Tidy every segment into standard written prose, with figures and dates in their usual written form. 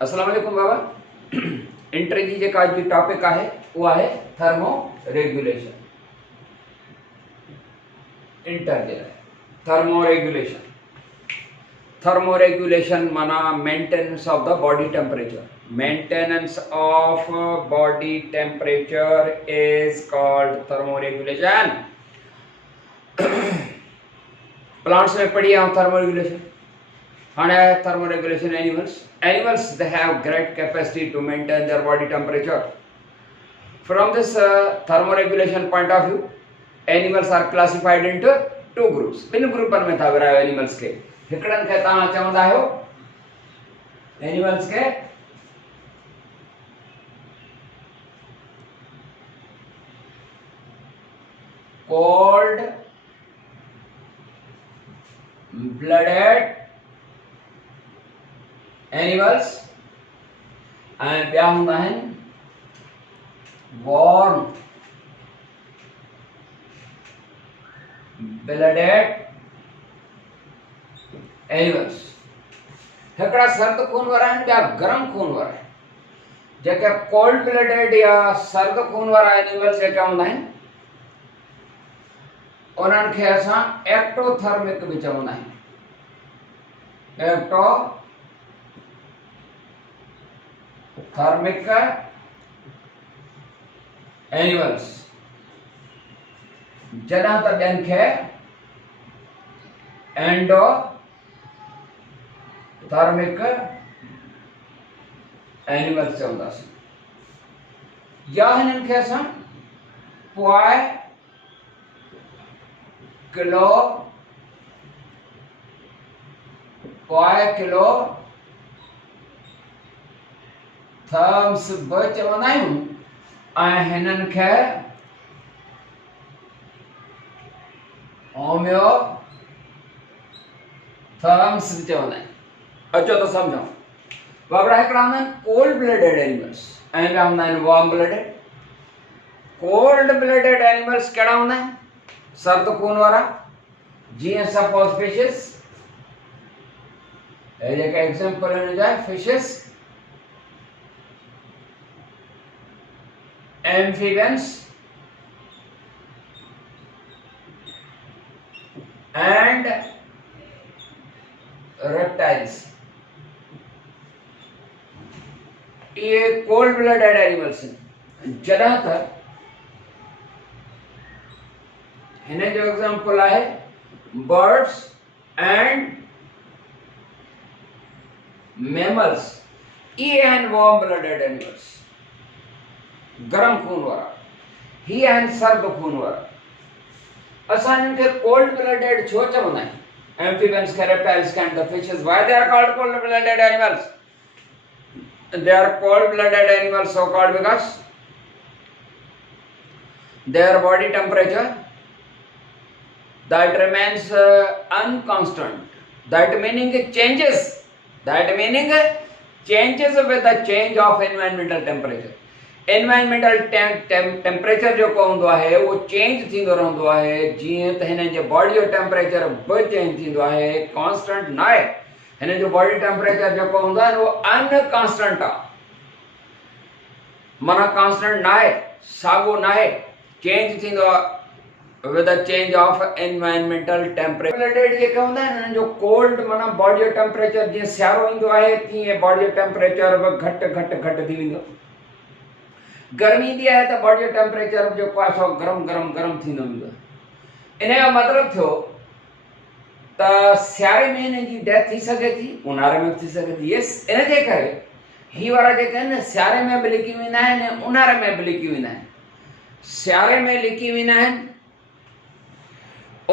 अस्सलाम वालेकुम बाबा. इंटर जी जेका अॼु टॉपिक आहे उहा आहे थर्मो रेगुलेशन. इंटर जे लाइ थर्मो रेगुलेशन. थर्मो रेगुलेशन माना maintenance of the body temperature. Maintenance of body temperature is called thermo regulation. Plants में पढ़ी है थर्मो रेगुलेशन. हाँ, thermoregulation animals they have great capacity to maintain their body temperature. From this thermoregulation point of view, animals are classified into two groups. ॿिनि ग्रुपनि में था विरायो एनिमल्स खे. हिकिड़नि खे तव्हां चवंदा आहियो एनिमल्स खे cold blooded एनिमल्स ऐं ॿिया हूंदा आहिनि वॉर्म ब्लडेड एनिमल्स. हिकिड़ा सर्द खून वारा आहिनि, ॿिया गरम खून वारा आहिनि. जेके कोल्ड ब्लडेड या सर्द खून वारा एनिमल्स जेका हूंदा आहिनि उन्हनि खे असां एक्टोथर्मिक बि चवंदा आहियूं. Thermic animals. जॾहिं त ॿियनि खे एंडोथर्मिक एनिमल्स चवंदासीं. या हिननि खे असां पोइकिलो थर्म्स बि चवंदा आहियूं ऐं हिननि खे होम्योथर्म्स बि चवंदा आहिनि. अचो त सम्झो. बाबरा हिकिड़ा हूंदा आहिनि कोल्ड ब्लडेड एनिमल्स ऐं ॿिया हूंदा आहिनि warm blooded. Cold blooded animals कहिड़ा हूंदा आहिनि? सर्द खून वारा. जीअं सपोज फिशिस. जेका एग्जाम्पल हिन जा फिशिस, amphibians and reptiles. ये कोल्ड ब्लडेड एनिमल्स हैं. जॾहिं त हिन जो एग्जाम्पल आहे बर्ड्स एंड मैमल्स. ये आहिनि वार्म ब्लडेड एनिमल्स, गरम खून वारा. ही आहिनि सर्द खून वारा. असां हिननि खे कोल्ड ब्लडेड छो चवंदा आहियूं? एम्फीबियंस खे, रेप्टाइल्स खे, and the fishes. Why they are called cold blooded animals? They are cold blooded animals so called because their body temperature that remains unconstant. That meaning changes with the change of environmental temperature. Environmental temperature जेको हूंदो आहे उहो चेंज थींदो रहंदो आहे. जीअं त हिन जे बॉडी जो टेम्परेचर बि चेंज थींदो आहे, कॉन्स्टेंट न आहे. हिन जो बॉडी टेम्परेचर जेको हूंदो आहे उहो अनकॉन्स्टेंट आहे. माना कॉन्स्टेंट न आहे, साॻियो न आहे, चेंज थींदो आहे with the change of environmental temperature. Blooded जेके हूंदा आहिनि हिननि जो कोल्ड माना बॉडी जो टेम्परेचर जीअं सियारो ईंदो आहे तीअं बॉडी जो टेम्परेचर बि घटि थी वेंदो. गर्मी ईंदी आहे त बॉडी जो टेम्परेचर जेको आहे सो गरम थींदो वेंदो आहे. इन जो मतिलबु थियो त सियारे में हिन जी डेथ थी सघे थी, ऊन्हारे में बि थी सघे थी. यस, इन जे करे ही वारा जेके आहिनि सियारे में बि लिकी वेंदा आहिनि ऐं ऊन्हारे में बि लिकी वेंदा आहिनि. सियारे में लिकी वेंदा आहिनि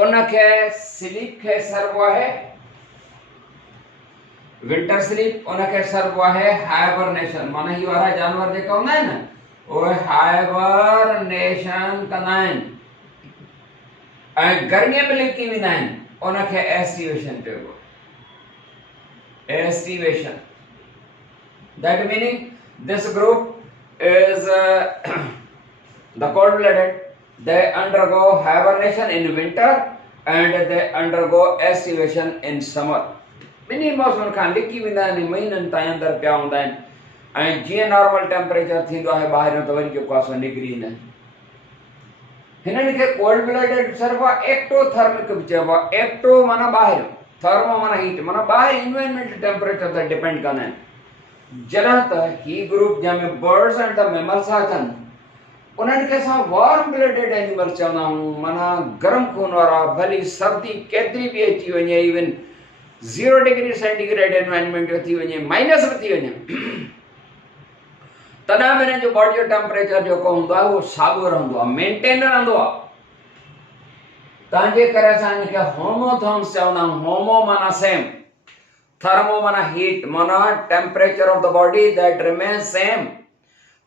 उनखे स्लीप खे सरबो आहे विंटर स्लीप. उनखे सरबो आहे हाइबरनेशन. माना ही वारा जानवर जेका हूंदा आहिनि न उहे हाइबरनेशन कंदा आहिनि ऐं गर्मीअ में लिकी वेंदा आहिनि. उनखे एस्टिवेशन चइबो आहे. Aestivation. That meaning this group is the cold blooded. They undergo hibernation in winter and they undergo estivation in summer. ॿिन्ही मौसमनि खां लिकी वेंदा आहिनि, महीननि ताईं अंदरि पिया हूंदा आहिनि ऐं जीअं नॉर्मल टेम्परेचर थींदो आहे ॿाहिरियों त वरी जेको आहे सो निकिरी ईंदा आहिनि। हिननि खे कोल्ड ब्लडेड चइबो आहे, एक्टोथर्मिक बि चइबो आहे। एक्टो माना ॿाहिरियों, थर्मो माना हीट, माना ॿाहिरि इन्वायरमेंटल टेम्परेचर ते डिपेंड कंदा आहिनि। जॾहिं त ही ग्रुप जंहिंमें बर्ड्स एंड द मैमल्स अचनि उन्हनि खे असां वार्म ब्लडेड एनिमल चवंदा आहियूं, माना गरम खून वारा, भली सर्दी केतिरी बि अची वञे, इवन 0 डिग्री सेंटीग्रेड एनवायरमेंट जो थी वञे, माइनस बि थी वञे, तॾहिं बि हिननि जो बॉडी जो टेम्परेचर जेको हूंदो आहे उहो साॻियो रहंदो आहे, मेंटेन रहंदो आहे। तंहिंजे करे असां हिनखे होमोथर्म्स चवंदा आहियूं। होमो माना सेम, थर्मो माना हीट, माना temperature of the body that remain same,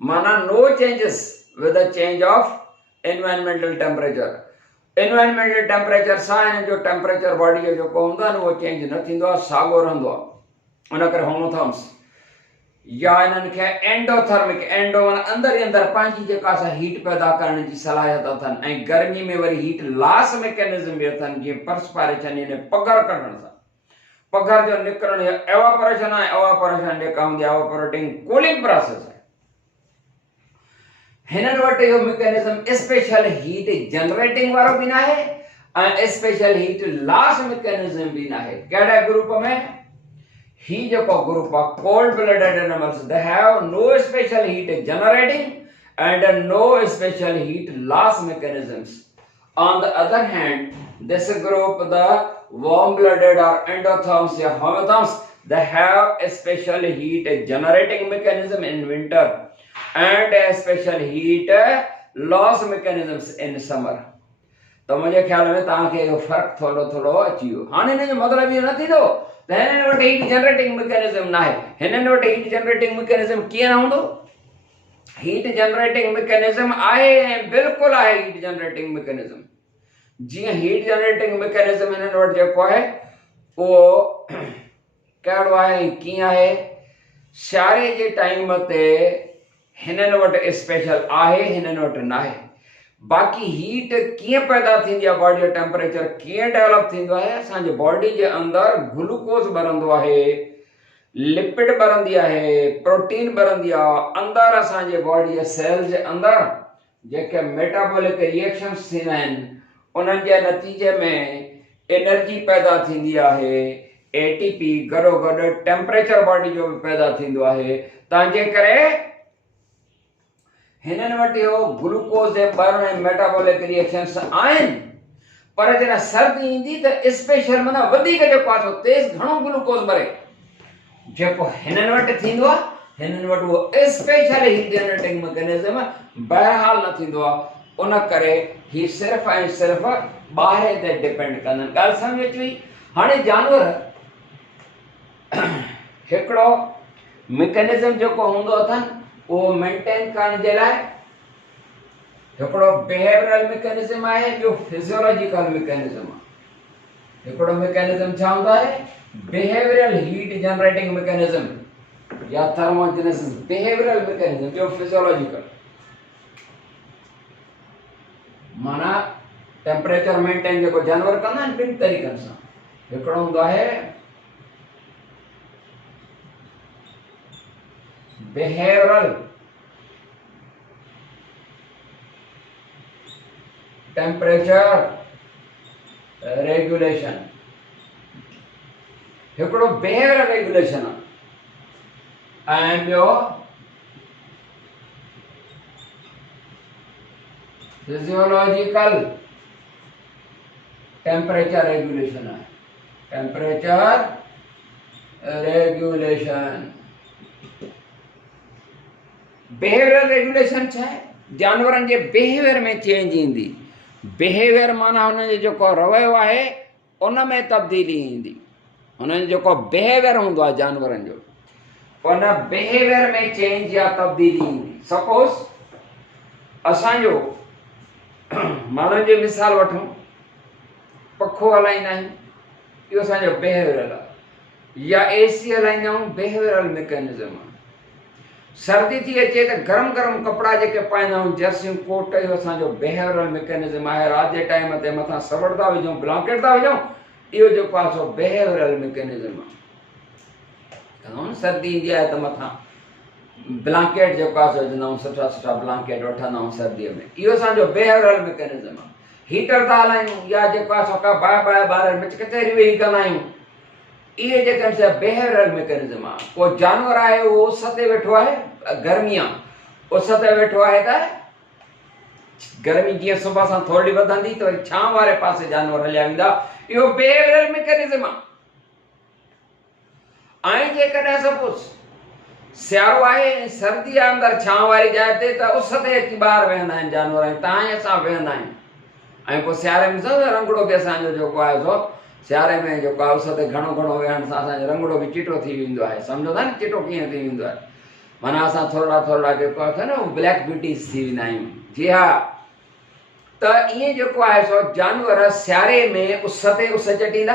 माना no changes with the change of environmental temperature। environmental temperature सां हिन जो टेम्परेचर बॉडी जो जेको हूंदो आहे न उहो चेंज न थींदो आहे, साॻियो रहंदो आहे। उन करे होमोथर्म्स। या हिननि खे एंडोथर्मिक, एंडो माना अंदरि ई अंदरि पंहिंजी जेका असां हीट पैदा करण जी सलाहियत अथनि, ऐं गर्मी में वरी हीट लॉस मैकेनिज़म बि अथनि, जीअं पर्सपायरेशन यानी पघर कढण सां, पघर जो निकिरण एवापोरेशन आहे। एवापोरेशन जेका हूंदी आहे एवापोरेटिंग कूलिंग प्रोसेस आहे। हिननि वटि इहो मैकेनिज़म स्पेशल हीट जनरेटिंग वारो बि न आहे ऐं स्पेशल हीट लॉस मैकेनिज़म बि न आहे। कहिड़े ग्रुप में? ही जेको ग्रुप आहे cold blooded animals, they have no special heat generating and no special heat loss mechanisms. On the other hand, this group the warm blooded और एंडोथर्म्स या homotherms, they have a special heat generating mechanism in winter and a special heat loss mechanisms in summer। तो मुझे ख्याल में तव्हांखे इहो फ़र्क़ु थोरो थोरो अची वियो। हाणे हिन जो मतिलबु इहो न थींदो त हिननि वटि हीट जनरेटिंग मैकेनिज़म न आहे। हिननि वटि हीट जनरेटिंग मैकेनिज़म कीअं न हूंदो? हीट जनरेटिंग मैकेनिज़म आहे ऐं बिल्कुलु आहे हीट जनरेटिंग मैकेनिज़म। जीअं हीट जनरेटिंग मैकेनिज़म हिननि वटि जेको आहे उहो कहिड़ो आहे ऐं कीअं आहे? सियारे जे टाइम ते हिननि वटि स्पेशल आहे, हिननि वटि न आहे। बाक़ी हीट कीअं पैदा थींदी आहे, बॉडी जो टेम्परेचर कीअं डेवलप थींदो आहे? असांजे बॉडी जे अंदरि ग्लूकोज ॿरंदो आहे, लिपिड ॿरंदी आहे, प्रोटीन ॿरंदी आहे। अंदरि असांजे बॉडी जे सेल जे अंदरि जेके मेटाबॉलिक रिएक्शन्स थींदा आहिनि उन्हनि जे नतीजे में एनर्जी पैदा थींदी आहे, एटीपी, गॾोगॾु टेम्परेचर बॉडी जो बि पैदा थींदो आहे। तंहिंजे करे हिननि वटि इहो ग्लूकोज जे ॿरण ऐं मेटाबॉलिक रिएक्शन्स आहिनि, पर जॾहिं सर्दी ईंदी त स्पेशल माना वधीक जेको आहे तेज़ घणो ग्लूकोज ॿरे। जेको हिननि वटि थींदो आहे, हिननि वटि उहो स्पेशल हीट जनरेटिंग मैकेनिज़म बहरहाल न थींदो आहे। उन करे ही सिर्फ़ु ऐं सिर्फ़ु ॿाहिरि ते डिपेंड कंदा आहिनि। ॻाल्हि सम्झ अची वई? हाणे जानवर हिकिड़ो मैकेनिज़म जेको हूंदो अथनि उहो मेंटेन करण जे लाइ हिकिड़ो बिहेवियरल मैकेनिज़म आहे, ॿियो फिजियोलॉजिकल मैकेनिज़म आहे। हिकिड़ो मैकेनिज़म छा हूंदो आहे? बिहेवियरल हीट जनरेटिंग मैकेनिज़म या थर्मोजेनेसिस बिहेवियरल मैकेनिज़म, ॿियो फिजियोलॉजिकल माना टेम्परेचर मेंटेन जेको जानवर कंदा आहिनि ॿिनि तरीक़नि सां। हिकिड़ो हूंदो आहे behavioral temperature regulation, हिकिड़ो behavioral regulation आहे ऐं ॿियो physiological temperature regulation आहे। temperature regulation बिहेवियरल रेगुलेशन छा आहे? जानवरनि जे बिहेवियर में चेंज ईंदी। बिहेवियर माना हुननि जो जेको रवैयो आहे उन में तब्दीली ईंदी। हुननि जो जेको बिहेवियर हूंदो आहे जानवरनि जो, उन बिहेवियर में चेंज या तब्दीली ईंदी। सपोज़ असांजो माण्हुनि जी मिसाल वठूं, पखो हलाईंदा आहियूं, इहो असांजो बिहेवियरल आहे। या एसी हलाईंदा आहियूं, बिहेवियरल मैकेनिज़म आहे। सर्दी थी अचे त गरम गरम कपिड़ा जेके पाईंदा आहियूं, जर्सियूं, कोट, इहो असांजो बिहेवियरल मैकेनिज़म आहे। राति जे टाइम ते मथां सवड़ था विझूं, ब्लैंकेट था विझूं, इहो जेको आहे सो बिहेवियरल मैकेनिज़म आहे। रखंदा आहियूं। सर्दी ईंदी आहे त मथां ब्लैंकेट जेको आहे सो विझंदा आहियूं, सुठा सुठा ब्लैंकेट वठंदा आहियूं सर्दीअ में। इहो असांजो बिहेवियरल मैकेनिज़म आहे। हीटर था हलायूं या जेको आहे सो का बाहि बाहि ॿार मिच कचहरी वेही कंदा आहियूं, इहे जेके आहिनि बिहेवियरल मैकेनिज़म आहे। को जानवर आहे उहो उस ते वेठो आहे, गर्मी आहे उस ते वेठो आहे त गर्मी जीअं सुबुह सां थोरी वधंदी त वरी छांव वारे पासे जानवर हलिया वेंदा। इहो बिहेवियरल मैकेनिज़म आहे। ऐं जेकॾहिं सपोज़ सियारो आहे ऐं सर्दी आहे, अंदरि छांव वारी जाइ ते, त उस ते अची ॿाहिरि वेहंदा आहिनि जानवर, ऐं तव्हां असां वेहंदा आहियूं। ऐं पोइ सियारे में सम्झो रंगड़ो बि असांजो जेको आहे सो सियारे में जेको आहे उस ते घणो घणो वेहण सां असांजो रंगड़ो बि चिटो थी वेंदो आहे। सम्झो था न चिटो कीअं थी वेंदो आहे, माना असां थोरा थोरा जेको आहे न ब्लैक ब्यूटीज़ थी वेंदा आहियूं। जी हा, त ईअं जेको आहे सो जानवर सियारे में उस ते उस चटींदा,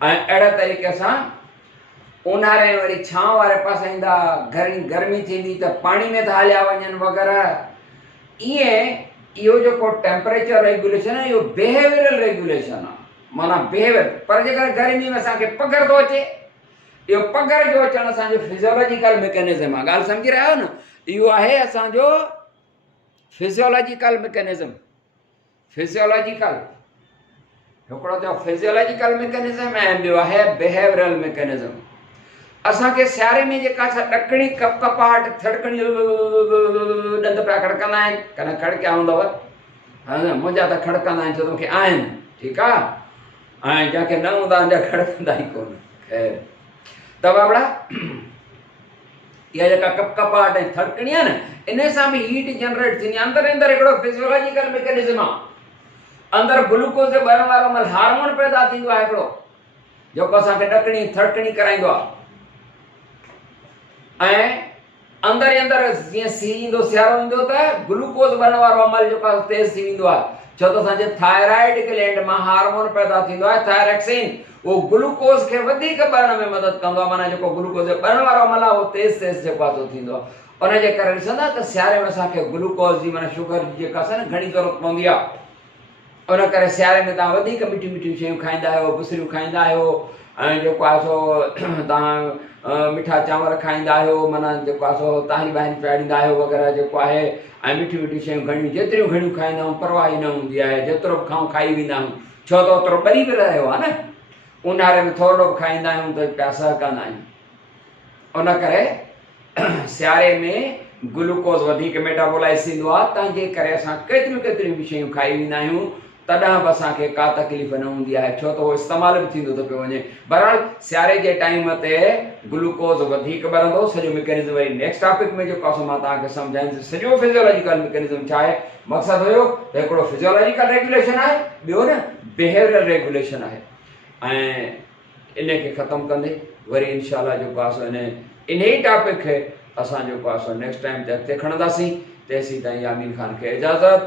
ऐं अहिड़े तरीक़े सां ऊन्हारे में वरी छांव वारे पासे ईंदा। गर्मी थींदी त पाणी में था हलिया वञनि वग़ैरह। ईअं इहो जेको टेम्परेचर रेगुलेशन आहे इहो बिहेवियरल रेगुलेशन आहे, माना बिहेवियर। पर जेकर गर्मी में असांखे पघर थो अचे, इहो पघर जो अचणु असांजो फिजियोलॉजिकल मैकेनिज़म आहे। ॻाल्हि सम्झी रहिया आहियो न? इहो आहे असांजो फिजियोलॉजिकल मैकेनिज़म। फिजियोलॉजिकल हिकिड़ो थियो फिजियोलॉजिकल मैकेनिज़म ऐं ॿियो आहे बिहेवियरल मैकेनिज़म। असांखे सियारे में जेका ॾकणी कपकपाहट थड़कणी ॾंद पिया खड़कंदा आहिनि, कॾहिं खड़किया हूंदव, हा न, मुंहिंजा त खड़कंदा आहिनि छो त मूंखे आहिनि, ठीकु आहे, ऐं जंहिंखे न हूंदा आहिनि खड़कंदा ई कोन। ख़ैर त बाबड़ा इहा जेका कपकपाहट ऐं थड़कणी आहे न, इन सां बि हीट जनरेट थींदी आहे। अंदरि हिकिड़ो फिजियोलॉजिकल मैकेनिज़म आहे। अंदरि ग्लूकोज़ जो ॿरण वारो महिल हार्मोन पैदा थींदो आहे हिकिड़ो, जेको असांखे ॾकणी थड़कणी कराईंदो आहे। ऐं अंदरि अंदरि जीअं सीउ ईंदो, सियारो ईंदो त ग्लूकोज़ ॿरण वारो अमल जेको आहे तेज़ थी वेंदो आहे, छो त असांजे थायराइड ग्लैंड मां हार्मोन पैदा थींदो आहे थायरॉक्सिन। उहो ग्लूकोज़ खे वधीक ॿरण में मदद कंदो आहे, माना जेको ग्लूकोज़ जो ॿरण वारो अमल आहे उहो तेज़ तेज़ जेको आहे थींदो आहे। उनजे करे ॾिसंदा त सियारे में असांखे ग्लूकोज़ जी माना शुगर जी जेका आहे न घणी ज़रूरत पवंदी आहे। उन करे सियारे में तव्हां वधीक मिठी मिठियूं शयूं खाईंदा आहियो, बुसरियूं खाईंदा आहियो, ऐं जेको आहे सो तव्हां मिठा चांवर खाईंदा आहियो, माना जेको आहे सो तारी ॿाहिरि चाढ़ींदा आहियो वग़ैरह जेको आहे। ऐं मिठियूं मिठियूं शयूं घणियूं जेतिरियूं घणियूं खाईंदा आहियूं परवाह ई न हूंदी आहे, जेतिरो बि खाऊं खाई वेंदा आहियूं, छो त ओतिरो ॿरी बि रहियो आहे न। ऊन्हारे में थोरो बि खाईंदा आहियूं त पिया सहकंदा आहियूं। उन करे सियारे में ग्लूकोज़ वधीक मेटाबोलाइज़ थींदो आहे, तंहिंजे करे असां केतिरियूं केतिरियूं बि शयूं खाई वेंदा आहियूं, तॾहिं बि असांखे का तकलीफ़ न हूंदी आहे, छो त उहो इस्तेमालु बि थींदो थो पियो वञे। बहरहाल सियारे जे टाइम ते ग्लूकोज़ वधीक ॿरंदो। सॼो मैकेनिज़म वरी नेक्स्ट टॉपिक में जेको आहे मां तव्हांखे सम्झाईंदुसि। सॼो फिजियोलॉजिकल मैकेनिज़म छा आहे, मक़सदु हुयो त हिकिड़ो फिजियोलॉजिकल रेगुलेशन आहे, ॿियो न बिहेवियरल रेगुलेशन आहे। ऐं इन खे ख़तमु कंदे वरी इनशाला जेको आहे सो इन ई टॉपिक खे असां जेको आहे सो नेक्स्ट टाइम ते अॻिते खणंदासीं। तेसीं ताईं यामीन ख़ान खे इजाज़त,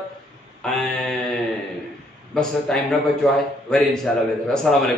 ऐं बस टाइम न बचो आहे, वरी इंशाअल्लाह वेंदुसि। अस्सलाम वालेकुम।